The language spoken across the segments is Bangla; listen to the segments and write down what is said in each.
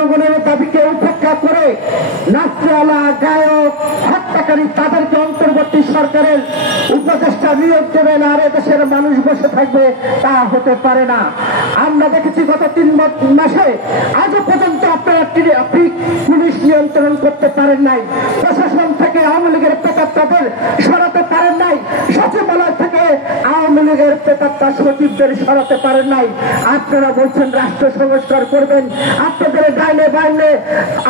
জনগণের দাবিকে উপেক্ষা করে নাচওয়ালা গায়ক হত্যাকারী তাদেরকে অন্তর্বর্তী সরকারের উপদেষ্টা নিয়োগ দেবেন আর এদেশের মানুষ বসে থাকবে, তা হতে পারে না। আমরা দেখেছি গত 3 মাসে আজও পর্যন্ত আপনারা পুলিশ নিয়ন্ত্রণ করতে পারেন নাই, প্রশাসন থেকে আওয়ামী লীগের প্রেতাত্মাদের সরাতে পারেন নাই, সচিবালয় থেকে আওয়ামী লীগের প্রেতাত্মা সচিবদের সরাতে পারেন নাই। আপনারা বলছেন রাষ্ট্র সংস্কার করবেন, আপনাদের গাইলে বাইলে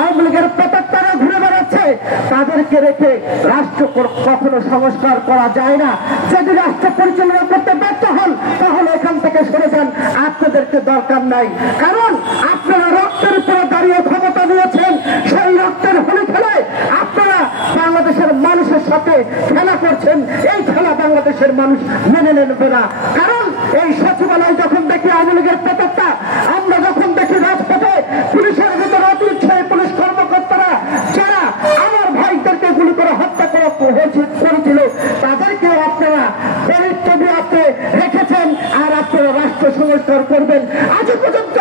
আওয়ামী লীগের প্রেতাত্মারা ঘুরে বেড়াচ্ছে, তাদেরকে রেখে রাষ্ট্র কখনো সংস্কার করা যায় না। যদি রাষ্ট্র পরিচালনা করতে ব্যর্থ হন তাহলে এখান থেকে সরে যান, আপনাদেরকে দরকার নাই। কারণ আপনারা রক্তের উপরে দাঁড়িয়ে ক্ষমতা নিয়েছেন, সেই রক্তের হোলি খেলায় আপনারা বাংলাদেশের মানুষের সাথে খেলা করছেন। এই খেলা বাংলাদেশের মানুষ মেনে নেবে না। কারণ এই সচিবালয় যখন দেখি আওয়ামী লীগের প্রেতাত্মা, আমরা যখন দেখি রাজপথে পুলিশের ভিতরে অতিরিক্ত পুলিশ কর্মকর্তারা যারা আমার ভাইদেরকে গুলি করে হত্যা করেছিল, তাদেরকেও আপনারা আপনি রেখেছেন আর আপনারা রাষ্ট্র সংস্কার করবেন। আজ পর্যন্ত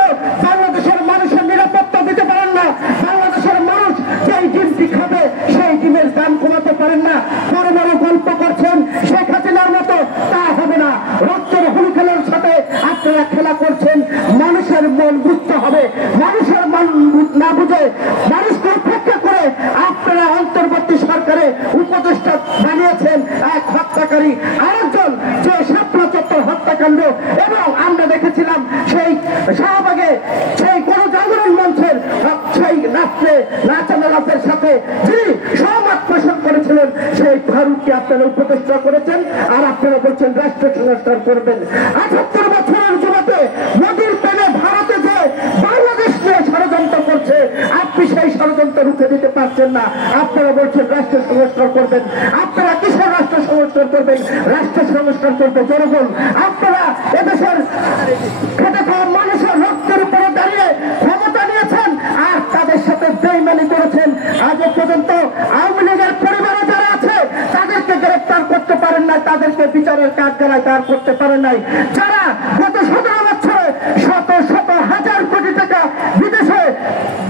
বাংলাদেশের মানুষের নিরাপত্তা দিতে পারেন না। বাংলাদেশের মানুষ যেই ডিমটি খাবে সেই ডিমের দাম কমাতে পারেন না। বড় বড় গল্প করছেন শেখ হাসিনার মতো, তা হবে না। রক্তের হুল খেলার সাথে আপনারা খেলা করছেন। মানুষের মন বুঝতে হবে, মানুষের মন না বুঝে মানুষকে উপেক্ষা করে আপনারা অন্তর্বর্তী সরকারে উপদেষ্টা বানিয়েছেন এক হত্যাকারী, আরেকজন যে শাপলা চত্বর হত্যাকাণ্ড। এবং আমরা দেখেছিলাম সেই শাহবাগে সেই গণজাগরণ মঞ্চের সেই রাত্রে নাচানালাপের সাথে যিনি সহমত পোষণ করেছিলেন সেই ফারুককে আপনারা উপদেষ্টা করেছেন আর আপনারা বলছেন রাষ্ট্র সংস্কার করবেন। 78 বছরের যুবকে মোদির প্রেমে ভারতে যে বাংলাদেশ নিয়ে ষড়যন্ত্র করছে, আপনি সেই ষড়যন্ত্র রুখে দিতে পারছেন না। আপনারা বলছেন রাষ্ট্র সংস্কার করবেন। আপনারা কিসের রাষ্ট্র সংস্কার করবেন? রাষ্ট্র সংস্কার করবে জনগণ। আপনারা এদেশের খেটে খাওয়া মানুষের রক্তের উপরে দাঁড়িয়ে ক্ষমতা নিয়েছেন আর তাদের সাথে বেইমানি করেছেন। আজ পর্যন্ত আওয়ামী লীগের পরিবারে যারা আছে তাদেরকে গ্রেফতার করতে পারেন নাই, তাদেরকে বিচারের কাঠগড়ায় দাঁড় করতে পারেন নাই। যারা গত 17 বছরে শত শত হাজার কোটি টাকা বিদেশে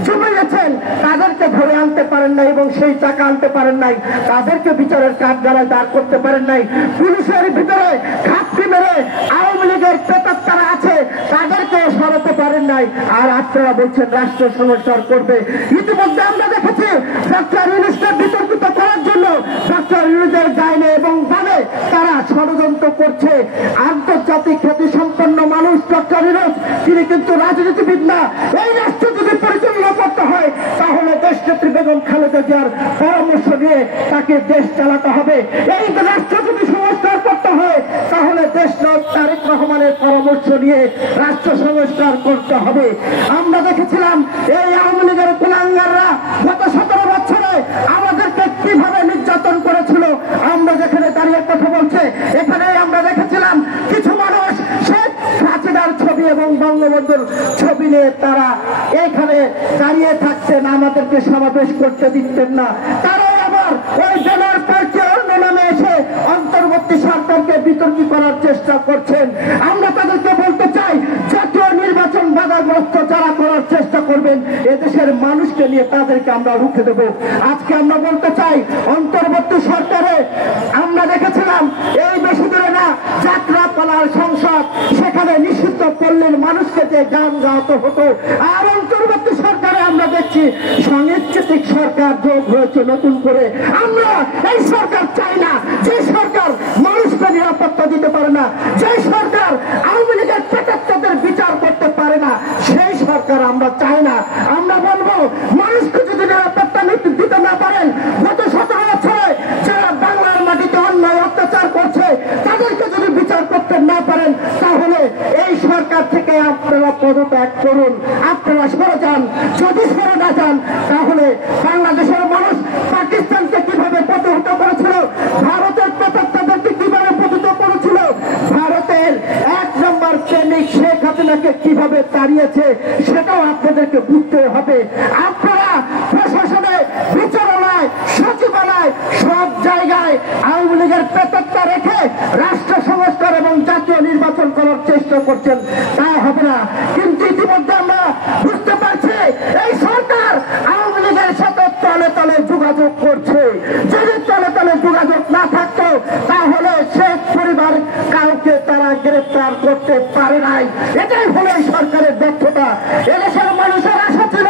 জমিয়েছেন তাদেরকে ধরে আনতে পারেন নাই এবং সেই টাকা আনতে পারেন নাই, তাদেরকে বিচারের কাঠগড়ায় দাঁড় করতে পারেন নাই। পুলিশের ভিতরে ঘাপটি মেরে আওয়ামী লীগের প্রেতাত্মারা আছে তাদেরকে সরাতে পারেন নাই আর আপনারা বলছেন রাষ্ট্র সংস্কার করবে। ইতিমধ্যে আমরা দেখেছি ডক্টর ইউনূসকে বিতর্কিত করার জন্য ডক্টর ইউনূসের গাইলে এবং বামে তারা ষড়যন্ত্র করছে। আন্তর্জাতিক খ্যাতিসম্পন্ন মানুষ ডক্টর ইউনূস, তিনি কিন্তু রাজনীতিবিদ না। এই রাষ্ট্র যদি পরিচালনা করতে হয় তাহলে দেশনেত্রী বেগম খালেদা জিয়ার পরামর্শ নিয়ে তাকে দেশ চালাতে হবে। এই রাষ্ট্র যদি সংস্কার করতে হয় তাহলে দেশনায়ক তারেক রহমানের পরামর্শ নিয়ে রাষ্ট্র সংস্কার করতে হবে। আমরা দেখেছিলাম এই আওয়ামী লীগের কুলাঙ্গাররা গত 17 বছরে আমাদেরকে কিভাবে নির্যাতন করেছিল। আমরা যেখানে দাঁড়িয়ে কথা বলছে এখানে আমরা দেখেছিলাম কিছু মানুষ শেখ হাসিনার ছবি এবং বঙ্গবন্ধুর ছবি নিয়ে তারা এখানে দাঁড়িয়ে থাকতেন, আমাদেরকে সমাবেশ করতে দিতেন না। তারাই আবার ওই ব্যানার পার্টি অন্য নামে এসে অন্তর্বর্তী সরকারকে বিতর্কিত করার চেষ্টা করছেন। আমরা তাদেরকে বলতে চাই, জাতীয় নির্বাচন বাধাগ্রস্ত যারা করার চেষ্টা করবেন এদেশের মানুষকে নিয়ে তাদেরকে আমরা রুখে দেব। আজকে আমরা বলতে চাই অন্তর্বর্তী সরকারে আমরা দেখেছিলাম এই বেশি দূরে না যাত্রাপালার সংসদ, সেখানে নিষিদ্ধ পল্লীর মানুষকে যে গান গাওয়াতে হতো। আর অন্তর্বর্তী সরকারে আমরা দেখছি সাংস্কৃতিক সরকার যোগ হয়েছে নতুন করে। আমরা এই সরকার চাই না যে সরকার মানুষকে নিরাপত্তা দিতে পারে না, যে সরকার আওয়ামী লীগের প্রেতাত্মাদের বিচার করতে পারে না, সেই সরকার আমরা চাই না। আমরা বলবো মানুষকে যদি নিরাপত্তা দিতে না পারেন, গত 17 বছরে যারা বাংলার মাটিতে অন্যায় অত্যাচার করছে তাদেরকে যদি বিচার করতে না পারেন তাহলে এই সরকার থেকে আপনারা পদত্যাগ করুন, আপনারা সরে যান। যদি সরে না যান তাহলে বাংলাদেশের মানুষ পাকিস্তানকে কিভাবে প্রতিহত করেছিল, ভারতের প্রেতাত্মাদেরকে কিভাবে প্রতিহত করেছিল, ভারতের 1 নম্বর প্রেমিক শেখ হাসিনাকে কিভাবে তাড়িয়েছে সেটাও আপনাদেরকে বুঝতে হবে। আপনারা প্রশাসনে, বিচারালয়, সচিবালয় সব জায়গায় আওয়ামী লীগের প্রেতাত্মা রেখে রাষ্ট্র সংস্কার এবং জাতীয় নির্বাচন করার চেষ্টা করছেন, তা হবে না। কিন্তু ইতিমধ্যে আমরা বুঝতে পারছি এই নাই। এটাই হলো এই সরকারের ব্যর্থতা। এদেশের মানুষের আশা ছিল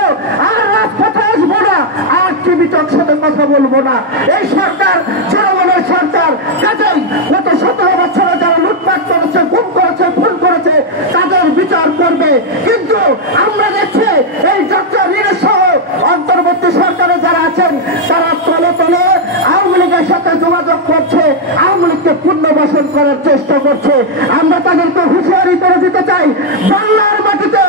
আর রাজপথে আসবো না, আর টিভি টকশোতে কথা বলবো না। এই সরকার জনগণের সরকার, কাজেই গত 17 বছরে যারা লুটপাট করেছে, গুম করেছে, খুন করেছে তাদের বিচার করবে। কিন্তু আমরা দেখছি এই ডক্টর রিনেস সহ অন্তর্বর্তী সরকারে যারা আছেন তারা তলে তলে আওয়ামী লীগের সাথে যোগাযোগ করছে, আওয়ামী লীগকে পুনর্বাসন করার চেষ্টা করছে। আমরা তাদেরকে হুঁশিয়ারি করে দিতে চাই, বাংলার মাটিতে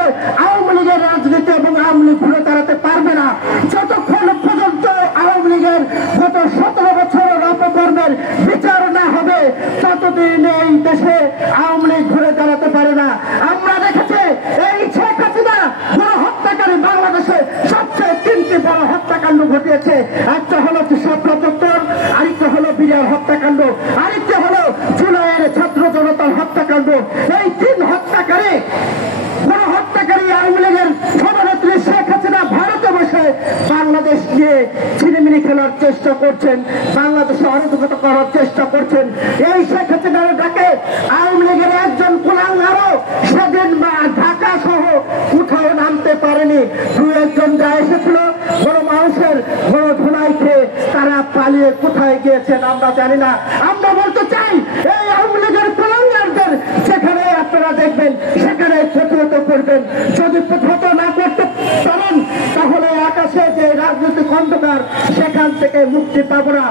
আওয়ামী লীগের রাজনীতি এবং আওয়ামী লীগ ঘুরে দাঁড়াতে পারবে না। যতক্ষণ পর্যন্ত আওয়ামী লীগের গত 17 বছরের অপকর্মের বিচার না হবে ততদিন এই দেশে আওয়ামী লীগ ঘুরে দাঁড়াতে পারে না। আমরা দেখেছি এই শেখ হাসিনা বড় হত্যাকারী, বাংলাদেশে সবচেয়ে 3টি বড় হত্যাকাণ্ড ঘটিয়েছে। একটা হলো ৭৭, আরেকটা হলো বিরার হত্যাকাণ্ড, আরেকটা হলো জুলাইয়ের ছাত্র জনতার হত্যাকাণ্ড। এই 3 হত্যাকারী, বড় হত্যাকারী আওয়ামী লীগের সভানেত্রী শেখ হাসিনা ভারতে বসে বাংলাদেশ নিয়ে ছিনিমিনি খেলার চেষ্টা করছেন, বাংলাদেশে অরাজকতা করার চেষ্টা করছেন। এই শেখ হাসিনার ডাকে আওয়ামী লীগের একজন কুলাঙ্গারও সেদিন ঢাকা সহ কোথাও নামতে পারেনি। 2-1 যা এসেছিল বড় মানুষের বড় ধুলাই খেয়ে তারা পালিয়ে কোথায় গিয়েছেন আমরা জানি না। আমরা বলতে চাই এই আওয়ামী লীগের কুলাঙ্গারদের যেখানে আপনারা দেখবেন সেখানে প্রতিহত করবেন। যদি প্রতিহত না করতে পারেন তাহলে আকাশে যে রাজনৈতিক অন্ধকার সেখান থেকে মুক্তি পাবো না।